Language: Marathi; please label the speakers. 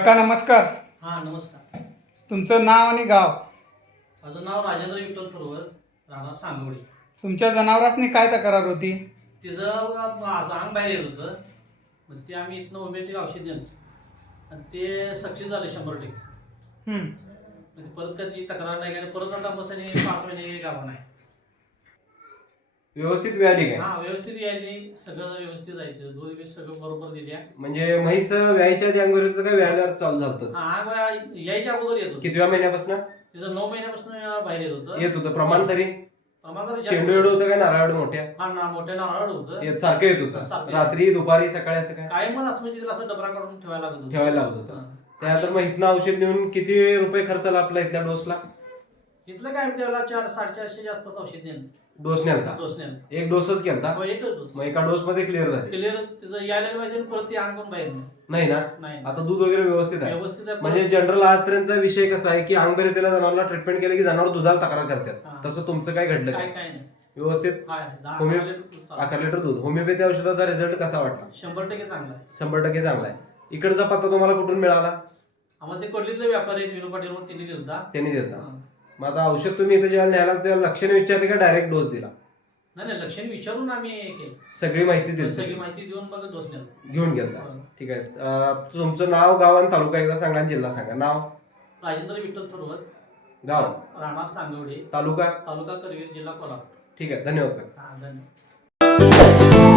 Speaker 1: काका नमस्कार. हा नमस्कार. तुमचं नाव आणि गाव?
Speaker 2: माझं नाव राजेंद्र विठ्ठल थोरवर राहणार सांगोळी.
Speaker 1: तुमच्या जनावरांनी काय तक्रार होती?
Speaker 2: तिचं आज अंग बाहेर येत होतं. मग ते आम्ही इथनं होमिओपॅथिक औषध दिलं आणि ते सक्सेस झाले शंभर टक्के. परत त्याची तक्रार नाही आणि परत आता बस पाच महिने गावा नाही.
Speaker 3: व्यवस्थित व्याली काय
Speaker 2: हा व्यवस्थित यायली सगळं व्यवस्थित जायचं दोन दिवस सगळं बरोबर दिल्या.
Speaker 3: म्हणजे म्हैस व्यायच्या आधी अंग भरत काय व्यायला चालू झालं
Speaker 2: हा यायच्या अगोदर येत होतं.
Speaker 3: कितव्या महिन्यापासून?
Speaker 2: तिचं नऊ महिन्यापासून बाहेर येत होतं.
Speaker 3: येत होतं. प्रमाण तरी?
Speaker 2: प्रमाण जरा जास्त
Speaker 3: चेंडू एवढं होतं काय? नारळ मोठ्या?
Speaker 2: हा ना मोठ्या नारळ होतं.
Speaker 3: येत सारखं येत होतं.
Speaker 2: सारखं.
Speaker 3: रात्री दुपारी सकाळी असं काय?
Speaker 2: कायमच असं म्हणजे तिला असं डबरा काढून ठेवायला लागत होतं.
Speaker 3: ठेवायला लागत होतं. त्यानंतर मग इथनं औषध नेऊन किती रुपये खर्च आला आपला इथल्या डोसला?
Speaker 2: इथलं काय त्याला चार साडेचारशे आसपास औषध देणं
Speaker 3: डोस नेलता?
Speaker 2: डोस नेलं
Speaker 3: एक डोसच केलता?
Speaker 2: हो एकच डोस.
Speaker 3: मग एका डोस मध्ये क्लिअर झाले.
Speaker 2: क्लिअर तिचं यायला पाहिजे आणि परत ते अंग पण बाहेर नाही.
Speaker 3: नाही ना?
Speaker 2: नाही.
Speaker 3: आता दूध वगैरे व्यवस्थित आहे.
Speaker 2: व्यवस्थित आहे.
Speaker 3: म्हणजे जनरल आजपर्यंतचा विषय कसा आहे की अंगभरीतेला जनावरला ट्रीटमेंट केलं की जनावर दुधाला तक्रार
Speaker 2: हा.
Speaker 3: करतात तसं तुमचं काय घडलं?
Speaker 2: काय
Speaker 3: काय
Speaker 2: काय नाही.
Speaker 3: व्यवस्थित?
Speaker 2: हाय, दहा
Speaker 3: होमिओ-
Speaker 2: अकरा लिटर दूध चालतं.
Speaker 3: अकरा लिटर दूध. होमिओपॅथी औषधाचा रिझल्ट कसा वाटला?
Speaker 2: शंभर टक्के चांगला आहे.
Speaker 3: शंभर टक्के चांगला आहे. इकडचा पत्ता तुम्हाला कुठून मिळाला?
Speaker 2: आम्हाला ते कोल्लीतले व्यापारी आहेत विनू पाटील म्हणून त्यांनी दिलता
Speaker 3: त्यांनी दिलता
Speaker 2: हा.
Speaker 3: मग आता औषध तुम्ही इथे जेव्हा न्यायला तेव्हा लक्षणे विचारले का डायरेक्ट डोस दिला?
Speaker 2: नाही नाही लक्षण विचारून आम्ही केलं.
Speaker 3: सगळी माहिती
Speaker 2: सगळी
Speaker 3: दिली
Speaker 2: माहिती देऊन डोस नेला.
Speaker 3: घेऊन गेलता ठीक आहे. अं, तुमचं नाव गाव आणि तालुका एकदा सांगा आणि जिल्हा सांगा. नाव?
Speaker 2: राजेंद्र विठ्ठल थोरवत.
Speaker 3: गाव?
Speaker 2: राहणार सांगवडे.
Speaker 3: तालुका?
Speaker 2: तालुका करवीर जिल्हा कोल्हापूर.
Speaker 3: ठीक आहे. धन्यवाद
Speaker 2: हा धन्यवाद.